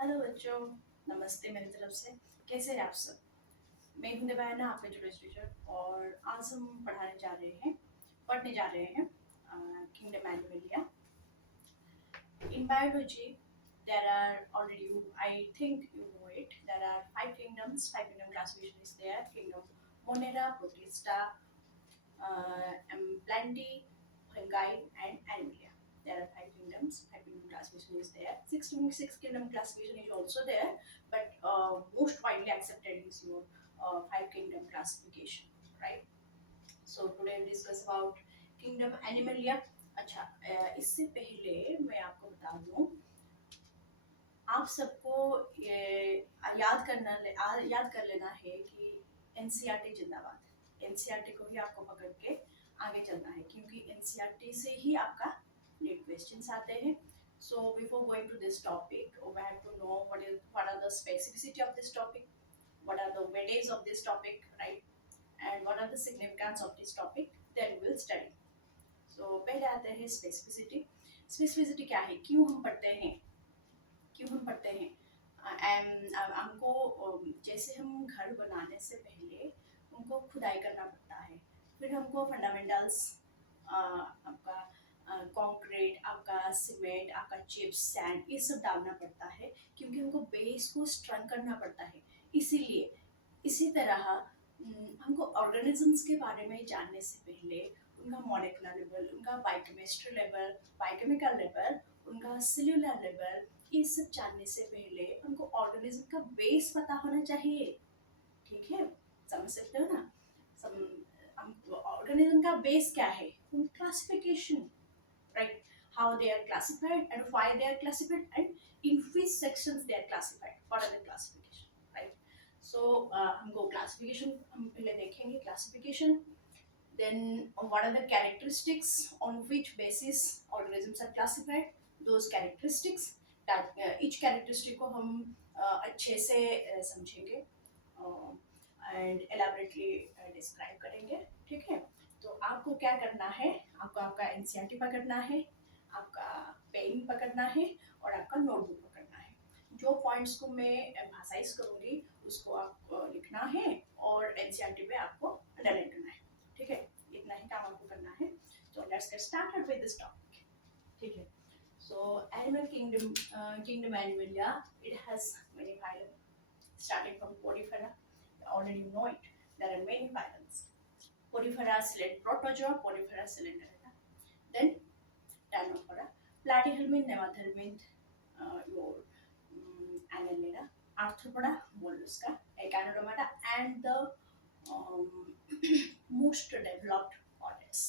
Hello बच्चों। नमस्ते मेरी तरफ से। कैसे हैं आप सब? मैं हूं दिवाना, आपका जुडिस टीचर। और आज हम पढ़ने जा रहे हैं kingdom Animalia. In biology, there are already, I think you know it, there are five kingdoms. Five kingdom classification is there. Kingdom Monera, Protista, Plantae, Fungi, and Animalia. There are five kingdoms. Five kingdom classification is there. Six kingdom classification is also there, but most widely accepted is your five kingdom classification, right? So today we discuss about kingdom Animalia. अच्छा, इससे पहले मैं आपको बता दूं, आप सबको ये याद कर लेना है कि एनसीईआरटी जिंदाबाद। एनसीईआरटी को ही आपको पकड़ के आगे चलना है, क्योंकि एनसीईआरटी से ही आपका नीट क्वेश्चंस आते हैं। So before going to this topic, we have to know what are the specificity of this topic, what are the weightage of this topic, right? And what are the significance of this topic, then we'll study. So पहले आते हैं specificity. Specificity क्या है, क्यों हम पढ़ते हैं? हमको जैसे हम घर बनाने से पहले हमको खुदाई करना पड़ता है। फिर हमको फंडामेंटल्स, आपका कंक्रीट, आपका सीमेंट, आपका चिप्स, सैंड, ये सब डालना पड़ता है, क्योंकि हमको बेस को स्ट्रंग करना पड़ता है। इसीलिए इसी तरह हमको ऑर्गेनिजम्स के बारे में जानने से पहले उनका मॉलिक्यूलर लेवल, उनका बायोकेमिस्ट्री लेवल, बायोकेमिकल लेवल, उनका सेल्यूलर लेवल, ये सब जानने से पहले हमको ऑर्गेनिज्म का बेस पता होना चाहिए। ठीक है, समझ सकते हो ना? ऑर्गेनिज्म का बेस क्या है? Classification, right? How they are classified and why they are classified and in which sections they are classified. What are the classification, right? So हमको classification हम पहले देखेंगे classification. Then what are the characteristics on which basis organisms are classified? Those characteristics, that each characteristic को हम अच्छे से समझेंगे and एलाबरेटली describe करेंगे। ठीक है, तो आपको क्या करना है? आपको आपका एनसीईआरटी पकड़ना है, आपका पेन पकड़ना है और आपका नोटबुक पकड़ना है। जो पॉइंट्स को मैं भाषाइज करूंगी उसको आपको लिखना है और एनसीईआरटी पे आपको अंडरलाइन करना है। ठीक है, इतना ही काम आपको करना है। तो let's get started with this topic. ठीक है, so animal kingdom Animalia, it has many phylum, starting from Porifera. Already you know it. There are many phylums. Porifera, Silent Protozoa, Porifera, Silent. Then Tanophora, Platyhelminth, Nemathelminth, your Annelida, Arthropoda, Mollusca, Echinodermata, and the um, most developed orders.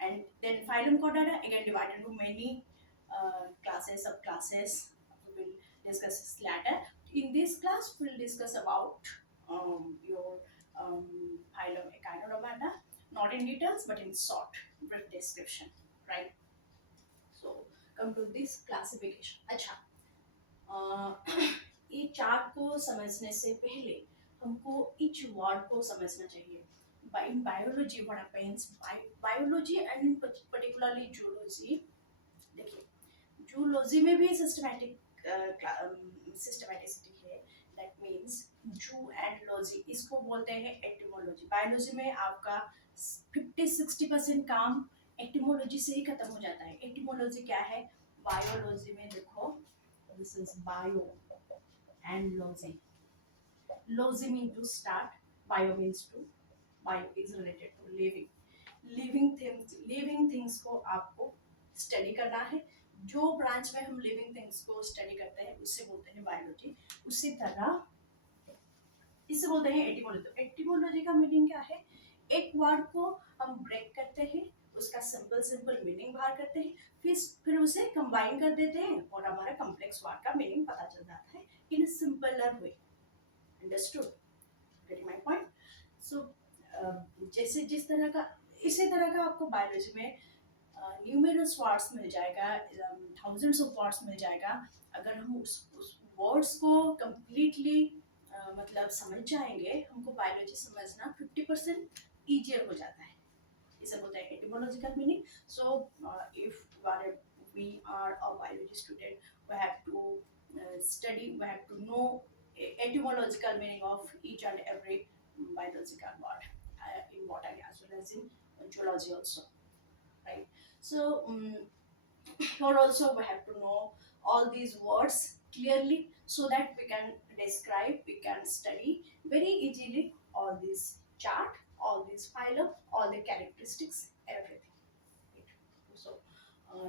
And then phylum Chordata, again divided into many classes, subclasses. We will discuss this later. In this class, we will discuss about your phylum Echinodermata, not in details but in short, brief description, right? So come to this classification. अच्छा, ये chart को समझने से पहले हमको each word को समझना चाहिए। In biology, what happens? Biology and particularly zoology. देखिए, जूलॉजी में भी सिस्टमैटिसिटी है। दैट मीन्स जू एंड लॉजी, इसको बोलते हैं एटिमोलॉजी। बायोलॉजी में आपका 50-60% काम एटिमोलॉजी से ही खत्म हो जाता है। एटिमोलॉजी क्या है? बायोलॉजी में देखो, this is bio and logy. Logy mean to start, bio means to, bio is related to living things को आपको स्टडी करना है। जो ब्रांच में हम लिविंग थिंग्स को स्टडी करते हैं उससे बोलते हैं बायोलॉजी। उसी तरह इससे बोलते हैं एटिमोलॉजी। तो एटिमोलॉजी का मीनिंग क्या है? एक वर्ड को हम ब्रेक करते हैं, उसका सिंपल मीनिंग बाहर करते हैं, फिर उसे कंबाइन कर देते हैं और हमारा कॉम्प्लेक्स वर्ड का मीनिंग पता चल जाता है in simpler way. Understood? Getting my point? So जैसे जिस तरह का, इसी तरह का आपको बायोलॉजी में न्यूमेरस वर्ड्स मिल जाएगा, थाउजेंड्स ऑफ वर्ड्स मिल जाएगा। अगर हम उस वर्ड्स को कंप्लीटली मतलब समझ जाएंगे, हमको बायोलॉजी समझना 50% ईजियर हो जाता है। इसे बोलते हैं etymological meaning. So if we are a biology student, we have to study, we have to know etymological meaning of each and every biological word in botany as well as in zoology also, right? So here also we have to know all these words clearly so that we can describe, we can study very easily all these chart, all these phylum, all the characteristics, everything. Right. So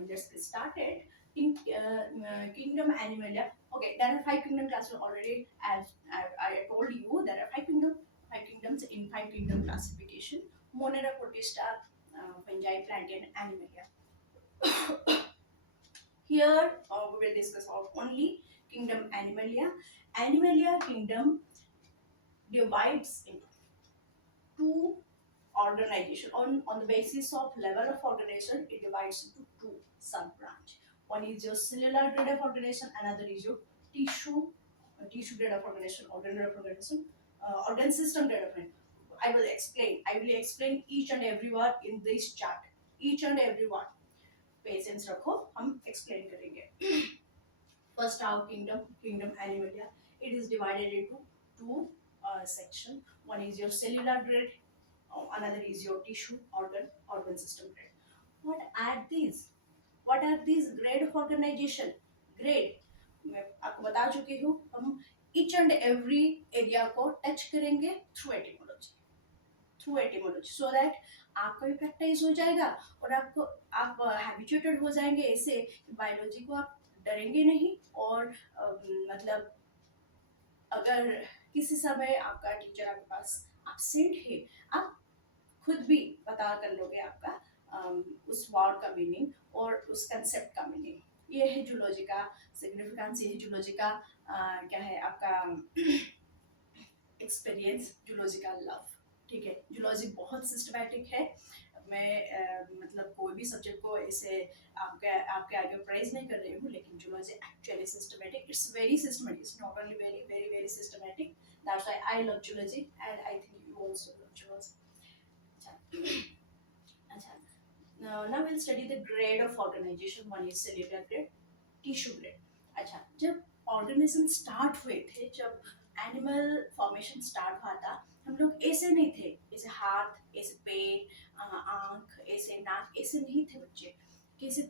let's get started. In kingdom Animalia, okay, there are five kingdom classes already. As I told you, there are five kingdoms in five kingdom classification: Monera, Protista, Fungi, Plantae, and Animalia. Here we will discuss about only kingdom Animalia. Animalia kingdom divides into two organization. On the basis of level of organization, it divides into two sub branch. One is your cellular grade of organization, another is your tissue grade of organization, organ grade of organization, organ system grade of organization. I will explain each and every one in this chart. Each and every one. Patience रखो, हम explain करेंगे. First, our kingdom Animalia. It is divided into two sections. One is your cellular grade, another is your tissue organ system grade. What are these grade of organization? Grade मैं आपको बता चुकी हूँ. हम each and every area को touch करेंगे through etymology so that आपका भी प्रैक्टिस हो जाएगा और आपको आप हैबिचुएटेड हो जाएंगे ऐसे बायोलॉजी को आप डरेंगे नहीं. और मतलब अगर किसी समय आपका टीचर आपके पास एब्सेंट है, आप खुद भी पता कर लोगे आपका उस वर्ड का मीनिंग और उस कंसेप्ट का मीनिंग. ये है जूलॉजी का सिग्निफिकेंस, ये है जूलॉजी का क्या है आपका एक्सपीरियंस, जूलॉजी का लव. ठीक है, जूलॉजी बहुत सिस्टमैटिक है. मैं मतलब कोई भी सब्जेक्ट को ऐसे आपके आगे प्राइज नहीं कर रही हूँ, लेकिन zoology actually systematic. It's very systematic, it's not only very very very systematic. That's why I love zoology and I think you also love zoology. अच्छा, now we'll study the grade of organization. One is cellular grade, tissue grade. अच्छा, जब organism start हुए थे, जब animal formation start हुआ था, हम लोग ऐसे नहीं थे, ऐसे हाथ, ऐसे पैर, आंख, ऐसे नाक, ऐसे नहीं थे बच्चे. कैसे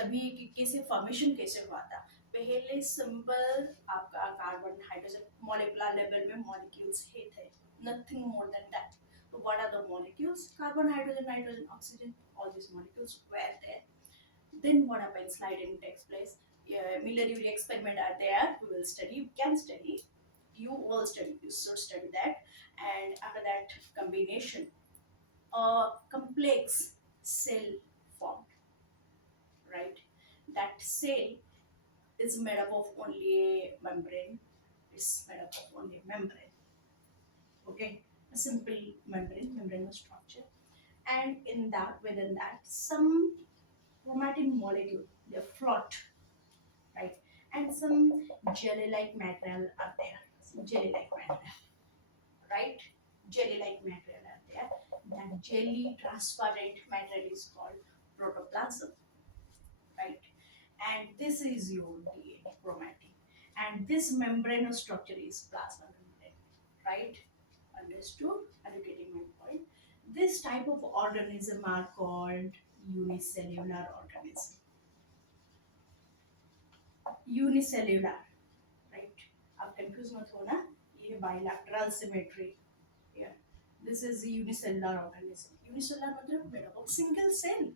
तभी कैसे फॉर्मेशन कैसे हुआ था? पहले सिंपल आपका कार्बन हाइड्रोजन मॉलिक्यूलर लेवल में मॉलिक्यूल्स ही थे, nothing more than that. So what are the molecules? Carbon, hydrogen, nitrogen, oxygen. All these molecules were there. Then what happens? Sliding takes place. Miller-Urey experiment are there. We will study. You can study. You will study. You should study that. And after that combination, a complex cell formed. Right. That cell is made up of only a membrane. It's made up of only a membrane. Okay. A simple membranous structure, and within that some chromatin molecule, they float, right? And some jelly-like material are there. Some jelly-like material, right? Jelly-like material are there. That jelly transparent material is called protoplasm, right? And this is your DNA chromatin, and this membranous structure is plasma membrane, right? Understood? Are you getting my point? This type of organism are called unicellular organism. Unicellular, right? आप confuse मत होना. ये bilateral symmetry. Yeah. This is a unicellular organism. Unicellular मतलब made up of single cell.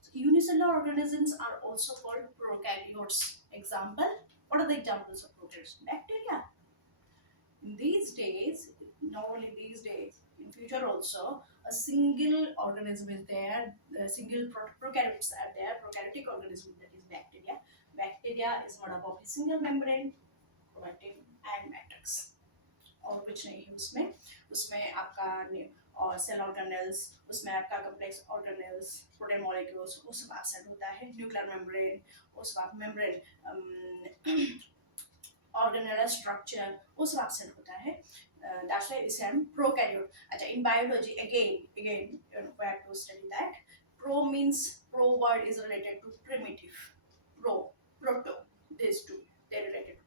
So unicellular organisms are also called prokaryotes. Example. What are the examples of prokaryotes? Bacteria. These days, not only these days, in future also, a single organism is there, single prokaryotes are there, prokaryotic organism, that is bacteria. Bacteria is made up of a single membrane, chromatin and matrix. और कुछ नहीं है उसमें. उसमें आपका और cell organelles, उसमें आपका कॉम्प्लेक्स ऑर्गेनेल्स, प्रोटीन मॉलिक्यूल्स, वो सब एब्सेंट होता है. न्यूक्लियर मेम्ब्रेन, वो सब मेम्ब्रेन organelle structure वो सब absent होता है. That's why इसे हम prokaryote. अच्छा, in biology again we have to study that. Pro word is related to primitive. Proto, these two, they related to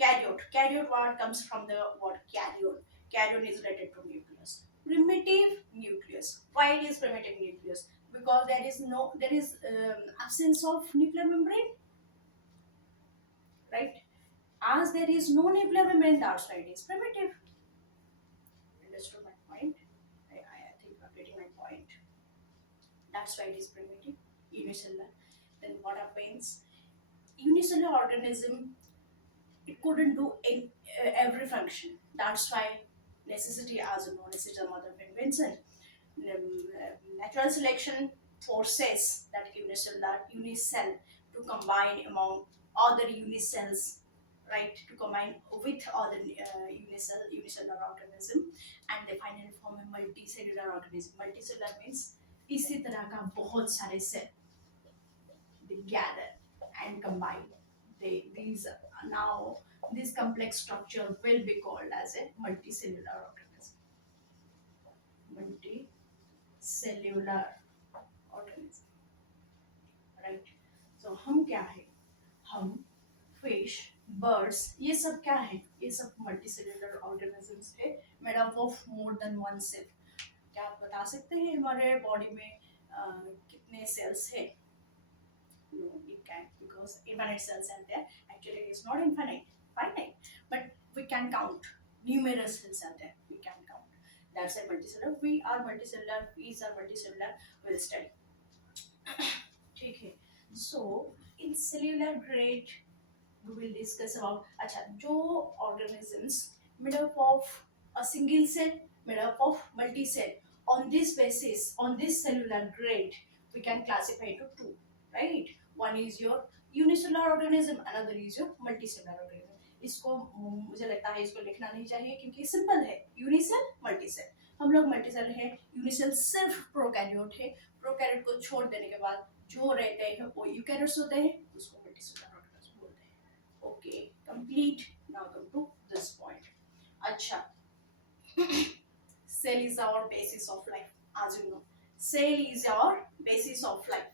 Karyote. Karyote word comes from the word karyon. Karyon is related to nucleus. Primitive nucleus. Why it is primitive nucleus? Because there is absence of nuclear membrane, right? As there is no nuclear membrane, that's why it is primitive. Understood my point? I think I'm getting my point. That's why it is primitive, unicellular. Then what happens? Unicellular organism, it couldn't do every function. That's why necessity, as you know, necessity is the mother of invention. Natural selection forces that unicellular unicell to combine among other unicells, right? To combine with other unicellular organism, and they finally form a multicellular organism. Multicellular means इसी तरह का बहुत सारे cell they gather and combine. These now this complex structure will be called as a multicellular organism. Multicellular organism, right? So हम क्या है? हम fish, birds, ये सब क्या है? ये सब multicellular organisms है, made up of more than one cell. क्या आप बता सकते हैं हमारे बॉडी में कितने cells है? No, it can't, because infinite cells are there. Actually, it is not infinite, finite, but we can count. Numerous cells are there. We can count. That's a multicellular. We are multicellular. We are multicellular. We'll study. Okay. So in cellular grade, we will discuss about जो organisms made up of a single cell, made up of multi cell. On this basis, on this cellular grade, we can classify to two, right? One is your unicellular organism, another is your multicellular organism. इसको मुझे लगता है इसको लिखना नहीं चाहिए क्योंकि simple है, यूनिसेल मल्टीसेल. हम लोग मल्टीसेल है, यूनिसेल सिर्फ प्रोकैरियोट है. प्रोकैरियोट को छोड़ देने के बाद जो रहते हैं वो यूकैरियोट्स होते हैं, उसको मल्टीसेलुलर ऑर्गेनिज्म बोलते हैं. Okay, complete. Now come to this point. अच्छा, cell is our basis of life, as you know. Cell is our basis of life.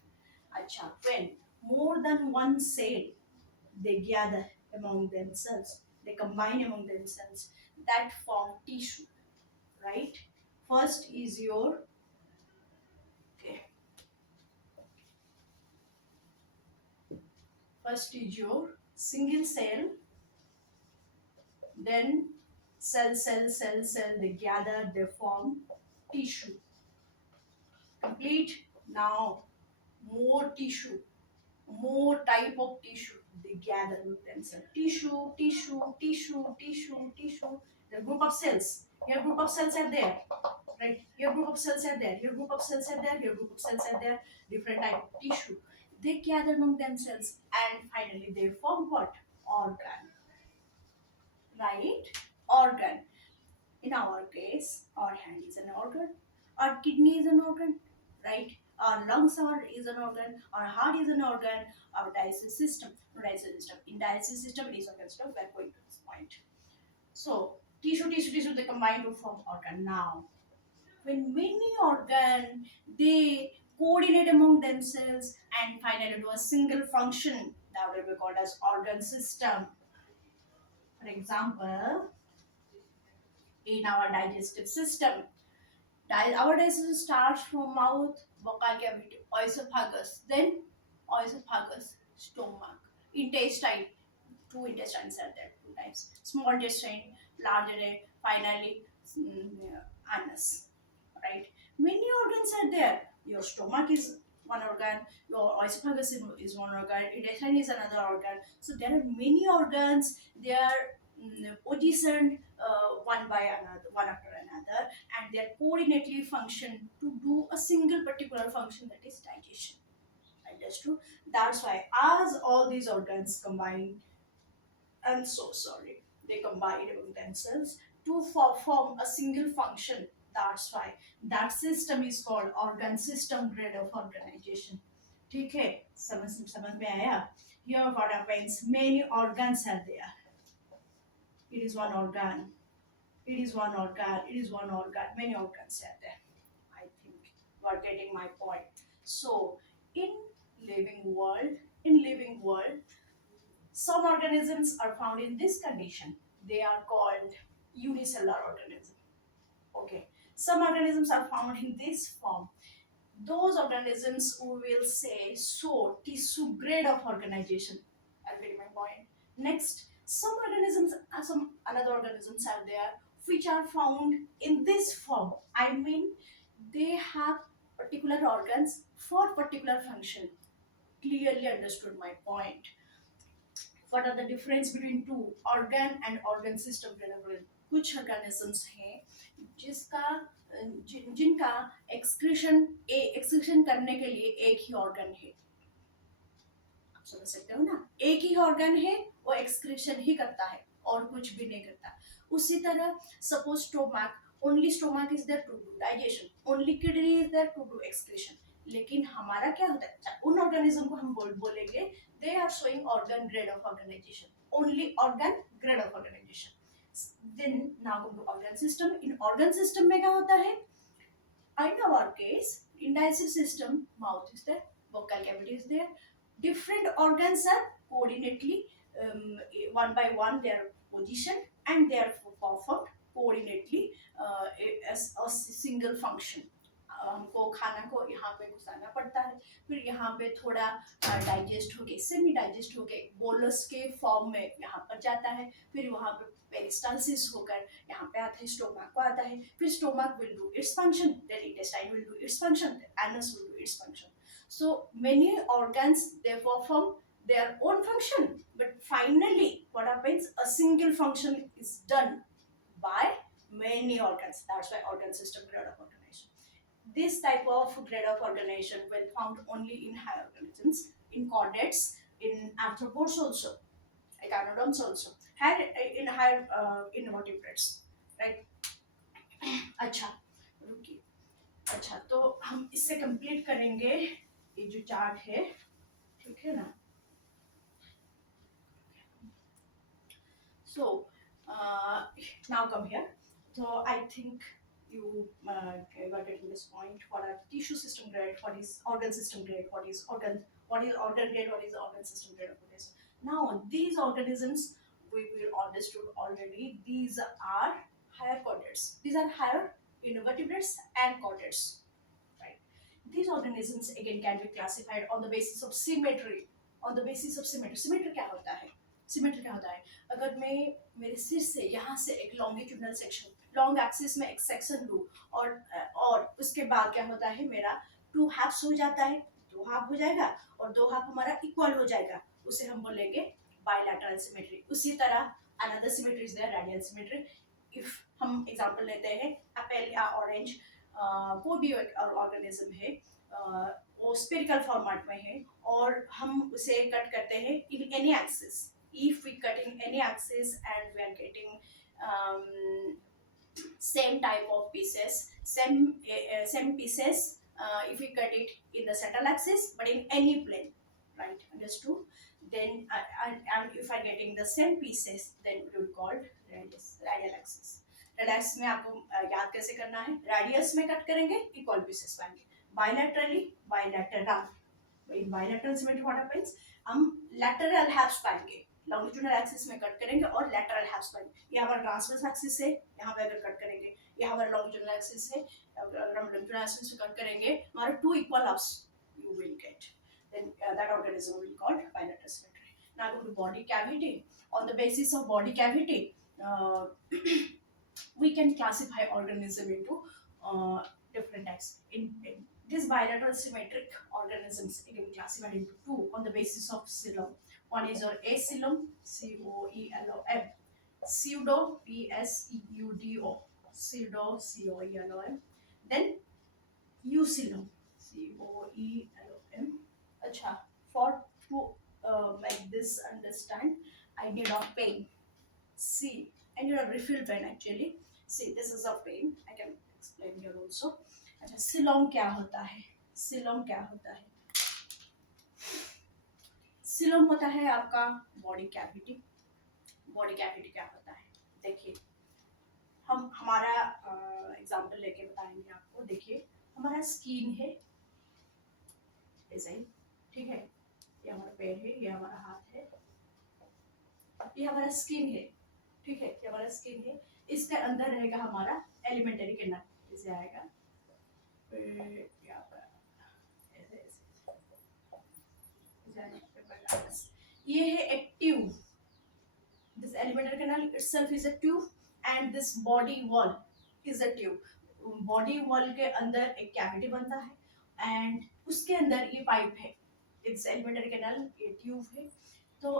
Acha, when more than one cell they gather among themselves, they combine among themselves, that form tissue, right? First is your okay. First is your single cell, then cell, they gather, they form tissue. Complete. Now more tissue, more type of tissue they gather with themselves. Tissue. The group of cells. Your group of cells are there, right? Your group of cells are there. Your group of cells are there. Your group of cells are there. Different type of tissue. They gather among themselves, and finally they form what? Organ, right? Organ. In our case, our hand is an organ, our kidney is an organ, right? Our lungs is an organ, our heart is an organ, our digestive system. In digestive system, it is organ stuff. We are going to this point. So, tissue, they combine to form organ. Now, when many organ, they coordinate among themselves and finally do a single function, that will be called as organ system. For example, in our digestive system, our digestion starts from mouth, vocal cavity, esophagus, then esophagus, stomach, intestine. Two intestines are there, two types. Small intestine, larger, finally anus. Right? Many organs are there. Your stomach is one organ. Your esophagus is one organ. Intestine is another organ. So there are many organs. They are positioned one by another, one after another, and they are coordinately function to do a single particular function, that is digestion. Understood? That's why as all these organs combine, I'm so sorry, they combine among themselves to form a single function. That's why that system is called organ system grade of organization. ठीक है, समझ में आया? Here what happens, many organs are there. It is one organ. It is one organ. It is one organ. Many organs are there. I think you are getting my point. So, in living world, Some organisms are found in this condition. They are called unicellular organism. Okay. Some organisms are found in this form. Those organisms we will say so tissue grade of organization. I'll get my point. Next, some organisms, some another organisms are there which are found in this form. I mean, they have particular organs for particular function. Clearly understood my point. What are the difference between two organ and organ system development? कुछ organisms हैं जिसका जिनका excretion करने के लिए एक ही organ है. आप समझ सकते हो ना, एक ही ऑर्गन है, वो एक्सक्रीशन ही करता है और कुछ भी नहीं करता. उसी तरह suppose stomach, only stomach is there to do digestion, only kidney is there to do excretion. लेकिन हमारा क्या होता है, उन ऑर्गेनिज्म को हम बोलेंगे they are showing organ grade of organisation, only organ grade of organisation. Then now go to organ system. In organ system में क्या होता है? In our case, in digestive system, mouth is there, vocal cavity is there. Different organs are coordinately one by one their position and they are performed coordinately as a single function. हमको खाना को यहाँ पे घुसाना पड़ता है, फिर यहाँ पे थोड़ा डाइजेस्ट होके सेमी डाइजेस्ट होके बोलस के फॉर्म में यहाँ पर जाता है, फिर वहाँ पे पेरिस्टालसिस होकर यहाँ पे आता है, स्टोमक को आता है, फिर stomach will do its function, then intestine will do its function, then anus will do its function. So many organs they perform their own function, but finally what happens, a single function is done by many organs. That's why organ system grade of organization. This type of grade of organization will found only in higher organisms, in chordates, in arthropods also, echinoderms also, in higher invertebrates, right? अच्छा रुकिए, अच्छा तो हम इससे complete करेंगे ये जो chart है, ठीक है ना. So now come here. So I think you got getting this point. What are tissue system grade? What is organ system grade? What is organ grade? What is organ system grade of this? Now these organisms we understood already. These are higher chordates. These are higher invertebrates and chordates. These organisms again can be classified on the basis of symmetry. On the basis of symmetry. Symmetry क्या होता है? Symmetry क्या होता है? अगर मैं मेरे सिर से यहाँ से एक longitudinal section, long axis में एक section लूँ और उसके बाद क्या होता है, मेरा 2 halves हो जाता है, 2 half हो जाएगा और 2 half हमारा equal हो जाएगा, उसे हम बोलेंगे bilateral symmetry. उसी तरह another symmetry is there, radial symmetry. If हम example लेते हैं apple या orange, कोई भी ऑर्गेनिज्म है, वो स्पेरिकल फॉर्मेट में है और हम उसे कट करते हैं in any axis. If we cut in any axis and we are getting same type of pieces, same pieces, if we cut it in the central axis but in any plane, right? Understood? Then and if I getting the same pieces, then we will call radial axis. Radius में आपको याद कैसे करना है, radius में cut करेंगे, equal pieces पाएंगे. Bilaterally, bilateral, in bilateral symmetry what happens, हम लैटरल हैप्स पाएंगे, लॉन्गिट्यूडनल एक्सिस में कट करेंगे और लैटरल हैप्स पाएंगे. ये हमारा ट्रांसवर्स एक्सिस है, यहाँ पे अगर कट करेंगे, ये हमारा लॉन्गिट्यूडनल एक्सिस है, अगर हम लॉन्गिट्यूडनल एक्सिस में कट करेंगे, हमारा 2 equal HEPS you will get. Then that organism will be called bilateral symmetry. Now go to body cavity. On the basis of body cavity, we can classify organism into different types. In this bilateral symmetric organisms again classified into 2 on the basis of coelom. One is your acoelom, coelom, pseudo, pseudo, pseudo, coelom. Then eucoelom, coelom. Acha, for to make this understand, I need of pain. See, and you're a refill pen actually. See, this is a pen. I can explain here also. अच्छा, coelom क्या होता है? Coelom क्या होता है? Coelom होता है आपका बॉडी कैविटी. बॉडी कैविटी क्या होता है? देखिए, हम हमारा एग्जांपल लेके बताएंगे आपको. देखिए, हमारा स्किन है, ऐसा ही, ठीक है? ये हमारा पैर है, ये हमारा हाथ है, ये हमारा स्किन है, ठीक है, ये हमारा स्किन है। इसके अंदर रहेगा हमारा एलिमेंटरी कैनाल, इसे आएगा फिर यहाँ पर ऐसे ऐसे ये है एक tube. This alimentary canal itself is a tube and this body wall is a tube. Body wall के अंदर एक कैविटी बनता है एंड उसके अंदर ये पाइप है, इट्स एलिमेंटरी कैनाल, ये ट्यूब है। तो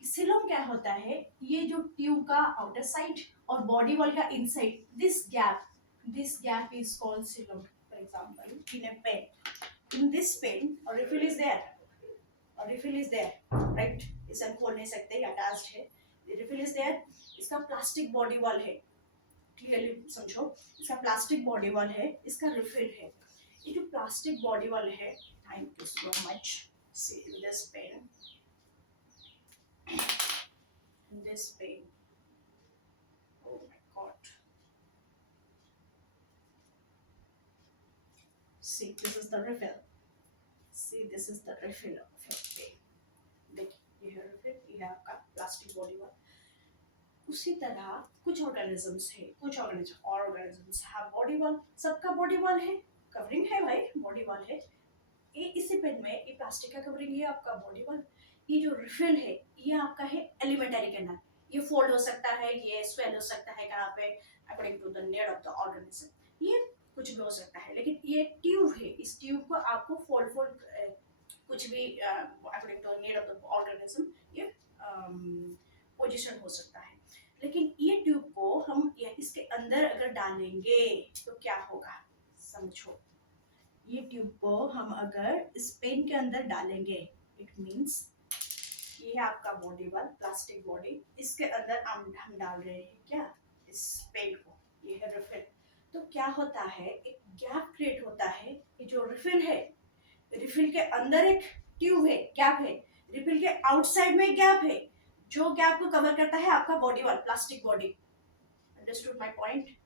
सिलोम क्या होता है, ये जो ट्यूब का आउटर साइड और बॉडी वॉल का inside, this gap is called coelom. For example in a pen, in this pen और रिफिल इज देयर, और रिफिल इज देयर, राइट, इसे हम खोल नहीं सकते, अटैच्ड है, रिफिल इज देयर। इसका प्लास्टिक बॉडी वॉल है, क्लियरली समझो, इसका प्लास्टिक बॉडी वॉल है, इसका रिफिल है। ये जो प्लास्टिक बॉडी वॉल है, thank you so much, see this pen, this pain, oh my god, see this is the refill, see this is the refill of your pain, देखिए ये है refill, ये है आपका प्लास्टिक बॉडी वॉल। उसी तरह कुछ ऑर्गेनिजम्स है, कुछ ऑर्गेनिजम्स हैव बॉडी वॉल, सबका बॉडी वॉल है, कवरिंग है भाई, बॉडी वॉल है। ये इसी पेन में ये प्लास्टिक का कवरिंग है, आपका बॉडी वॉल। ये जो रिफिल है ये आपका है एलिमेंटरी कैनाल, ये फोल्ड हो सकता है, ये स्वेल हो सकता है कहाँ पे, according to the need of the organism, ये कुछ भी हो सकता है। लेकिन ये ट्यूब है, इस ट्यूब को आपको फोल्ड कुछ भी according to need of the organism ये पोजीशन हो सकता है। लेकिन ये ट्यूब को हम इसके अंदर अगर डालेंगे तो क्या होगा, समझो, ये ट्यूब को हम अगर इस पेन के अंदर डालेंगे, इट मीन्स ये है आपका बॉडी वॉल, प्लास्टिक बॉडी, इसके अंदर हम डाल रहे हैं क्या, इस पेन को, ये है रिफिल। तो क्या होता है, एक गैप क्रिएट होता है, ये जो रिफिल है, रिफिल के अंदर एक ट्यूब है, गैप है, रिफिल के आउटसाइड में गैप है, जो गैप को कवर करता है आपका body wall, plastic body. Understood my point?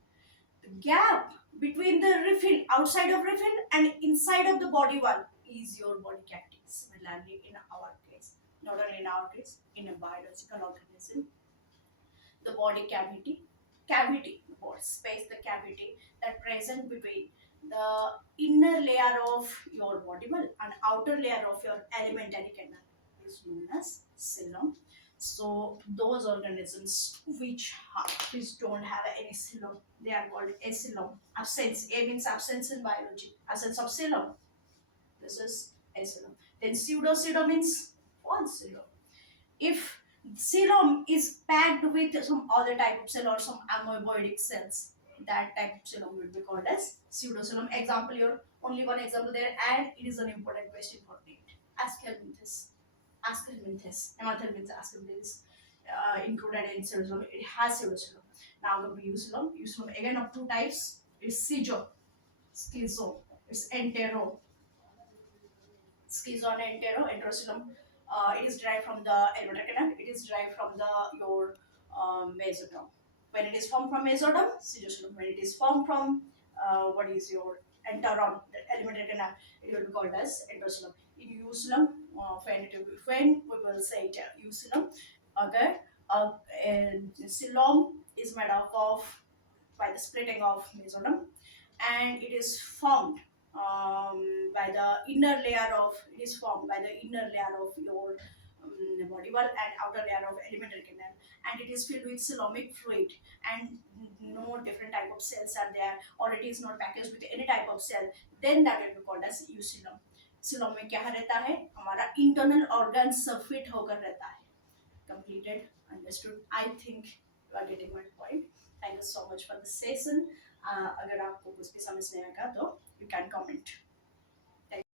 Gap between the refill, outside of refill and inside of the body wall is your body cavity. Similarly in our case, not only in our case, in a biological organism, the body cavity, or space, the cavity that present between the inner layer of your body wall and outer layer of your alimentary canal is known as xylem. So those organisms which don't have any xylem, they are called axylem. Absence, A means absence in biology, absence of xylem, this is axylem. Then pseudoxylem means false xylem. If xylem is packed with some other type of cell or some amoeboic cells, that type of xylem will be called as pseudoxylem. Example here, only one example there, and it is an important question for me. Asclepias, Nemathelminths asclepias included in pseudoxylem. It has pseudoxylem. Now the euxylem. Euxylem again of two types. It's schizo. It's entero. Schizo and entero. Enteroxylem. It is derived from the alimentary canal. It is derived from the your mesoderm. When it is formed from mesoderm, pseudoxylem. When it is formed from what is your enteron, the alimentary canal, it will be called as enteroxylem. In euxylem, when we will say it euxylem, agar xylem is made up of by the splitting of mesoderm, and it is formed by the inner layer of, it is formed by the inner layer of your body wall and outer layer of alimentary canal, and it is filled with coelomic fluid, and no different type of cells are there, or it is not packaged with any type of cell, then that will be called as euxylem. Coelom में क्या रहता है, हमारा internal organ fit होकर रहता है। Completed, understood, I think you are getting my point. Thank you so much for the session. अगर आपको कुछ भी समझ नहीं आएगा तो यू कैन कमेंट।